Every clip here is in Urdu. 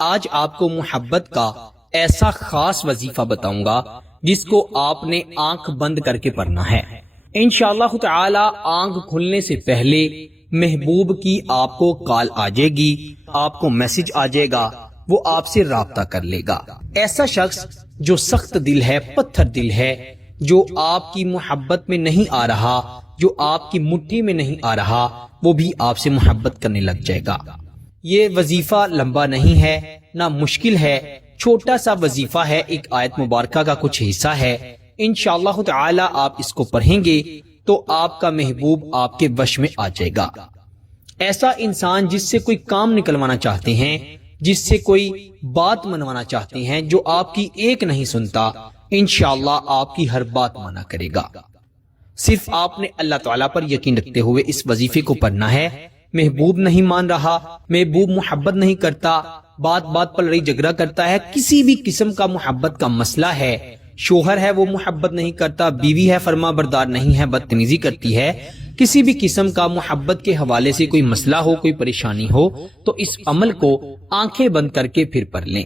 آج آپ کو محبت کا ایسا خاص وظیفہ بتاؤں گا جس کو آپ نے آنکھ بند کر کے پڑھنا ہے۔ انشاءاللہ تعالی آنکھ کھلنے سے پہلے محبوب کی آپ کو کال آ جائے گی، آپ کو میسج آ جائے گا، وہ آپ سے رابطہ کر لے گا۔ ایسا شخص جو سخت دل ہے، پتھر دل ہے، جو آپ کی محبت میں نہیں آ رہا، جو آپ کی مٹھی میں نہیں آ رہا، وہ بھی آپ سے محبت کرنے لگ جائے گا۔ یہ وظیفہ لمبا نہیں ہے، نہ مشکل ہے، چھوٹا سا وظیفہ ہے، ایک آیت مبارکہ کا کچھ حصہ ہے۔ انشاءاللہ تعالی آپ اس کو پڑھیں گے تو آپ کا محبوب آپ کے وش میں آ جائے گا۔ ایسا انسان جس سے کوئی کام نکلوانا چاہتے ہیں، جس سے کوئی بات منوانا چاہتے ہیں، جو آپ کی ایک نہیں سنتا، انشاءاللہ آپ کی ہر بات مانا کرے گا۔ صرف آپ نے اللہ تعالیٰ پر یقین رکھتے ہوئے اس وظیفے کو پڑھنا ہے۔ محبوب نہیں مان رہا، محبوب محبت نہیں کرتا، بات بات پر لڑائی جھگڑا کرتا ہے، کسی بھی قسم کا محبت کا مسئلہ ہے، شوہر ہے وہ محبت نہیں کرتا، بیوی ہے فرما بردار نہیں ہے، بدتمیزی کرتی ہے، کسی بھی قسم کا محبت کے حوالے سے کوئی مسئلہ ہو، کوئی پریشانی ہو، تو اس عمل کو آنکھیں بند کر کے پھر پڑھ لیں،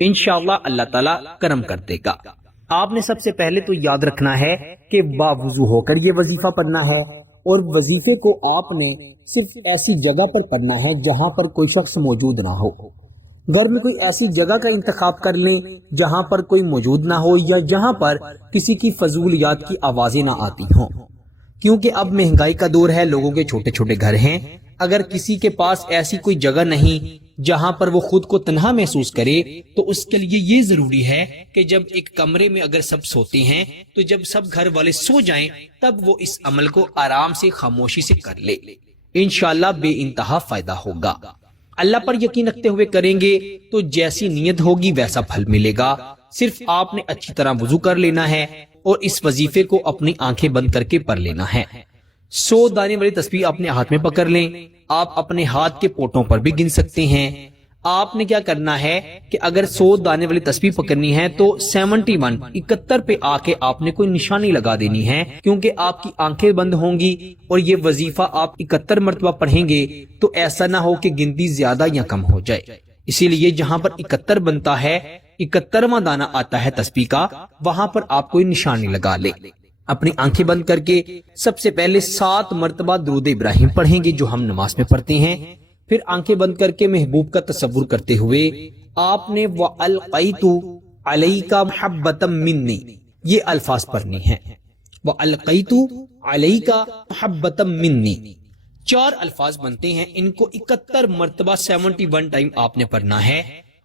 انشاءاللہ اللہ تعالیٰ کرم کر دے گا۔ آپ نے سب سے پہلے تو یاد رکھنا ہے کہ باوضو ہو کر یہ وظیفہ پڑھنا ہے، اور وظیفے کو آپ نے صرف ایسی جگہ پر پڑھنا ہے جہاں پر کوئی شخص موجود نہ ہو۔ گھر میں کوئی ایسی جگہ کا انتخاب کر لیں جہاں پر کوئی موجود نہ ہو، یا جہاں پر کسی کی فضولیات کی آوازیں نہ آتی ہوں، کیونکہ اب مہنگائی کا دور ہے، لوگوں کے چھوٹے چھوٹے گھر ہیں۔ اگر کسی کے پاس ایسی کوئی جگہ نہیں جہاں پر وہ خود کو تنہا محسوس کرے، تو اس کے لیے یہ ضروری ہے کہ جب ایک کمرے میں اگر سب سوتے ہیں تو جب سب گھر والے سو جائیں تب وہ اس عمل کو آرام سے خاموشی سے کر لے، انشاءاللہ بے انتہا فائدہ ہوگا۔ اللہ پر یقین رکھتے ہوئے کریں گے تو جیسی نیت ہوگی ویسا پھل ملے گا۔ صرف آپ نے اچھی طرح وضو کر لینا ہے اور اس وظیفے کو اپنی آنکھیں بند کر کے پڑھ لینا ہے۔ 100 دانے والی تسبیح اپنے ہاتھ میں پکڑ لیں، آپ اپنے ہاتھ کے پوٹوں پر بھی گن سکتے ہیں۔ آپ نے کیا کرنا ہے کہ اگر 100 دانے والی تسبیح پکڑنی ہے تو 71 پہ آ کے آپ نے کوئی نشانی لگا دینی ہے، کیونکہ آپ کی آنکھیں بند ہوں گی اور یہ وظیفہ آپ 71 مرتبہ پڑھیں گے تو ایسا نہ ہو کہ گنتی زیادہ یا کم ہو جائے، اسی لیے جہاں پر 71 بنتا ہے، 71واں دانہ آتا ہے تسبیح کا، وہاں پر آپ کوئی نشانی لگا لے۔ اپنی آنکھیں بند کر کے سب سے پہلے 7 مرتبہ درود ابراہیم پڑھیں گے جو ہم نماز میں پڑھتے ہیں، پھر آنکھیں بند کر کے محبوب کا تصور کرتے ہوئے آپ نے وَأَلْقَيْتُ عَلَيْكَ مَحَبَّةً مِّنِّي یہ الفاظ پڑھنے ہیں، وَأَلْقَيْتُ عَلَيْكَ مَحَبَّةً مِّنِّي 4 الفاظ بنتے ہیں، ان کو 71 مرتبہ 71 ٹائم آپ نے پڑھنا ہے،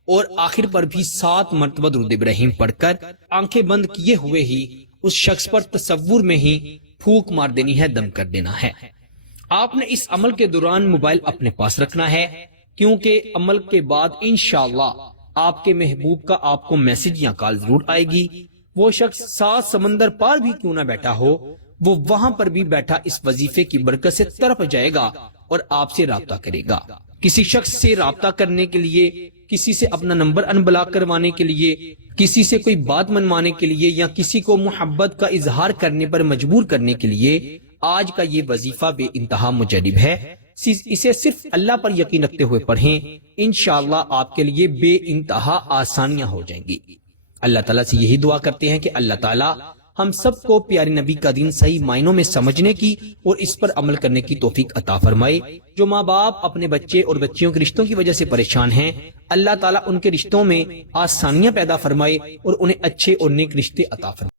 اور آخر پر بھی 7 مرتبہ درود ابراہیم پڑھ کر آنکھیں بند کیے ہوئے ہی اس شخص پر تصور میں ہی پھونک مار دینی ہے، دم کر دینا ہے۔ آپ نے اس عمل کے دوران موبائل اپنے پاس رکھنا ہے، کیونکہ عمل کے بعد انشاءاللہ آپ کے محبوب کا آپ کو میسج یا کال ضرور آئے گی۔ وہ شخص 7 سمندر پار بھی کیوں نہ بیٹھا ہو، وہ وہاں پر بھی بیٹھا اس وظیفے کی برکت سے تڑپ جائے گا اور آپ سے رابطہ کرے گا۔ کسی شخص سے رابطہ کرنے کے لیے، کسی سے اپنا نمبر ان بلاک کروانے کے لیے، کسی سے کوئی بات منوانے کے لیے، یا کسی کو محبت کا اظہار کرنے پر مجبور کرنے کے لیے آج کا یہ وظیفہ بے انتہا مجرب ہے۔ اسے صرف اللہ پر یقین رکھتے ہوئے پڑھیں، انشاءاللہ آپ کے لیے بے انتہا آسانیاں ہو جائیں گی۔ اللہ تعالیٰ سے یہی دعا کرتے ہیں کہ اللہ تعالیٰ ہم سب کو پیارے نبی کا دین صحیح معنوں میں سمجھنے کی اور اس پر عمل کرنے کی توفیق عطا فرمائے۔ جو ماں باپ اپنے بچے اور بچیوں کے رشتوں کی وجہ سے پریشان ہیں، اللہ تعالیٰ ان کے رشتوں میں آسانیاں پیدا فرمائے اور انہیں اچھے اور نیک رشتے عطا فرمائے۔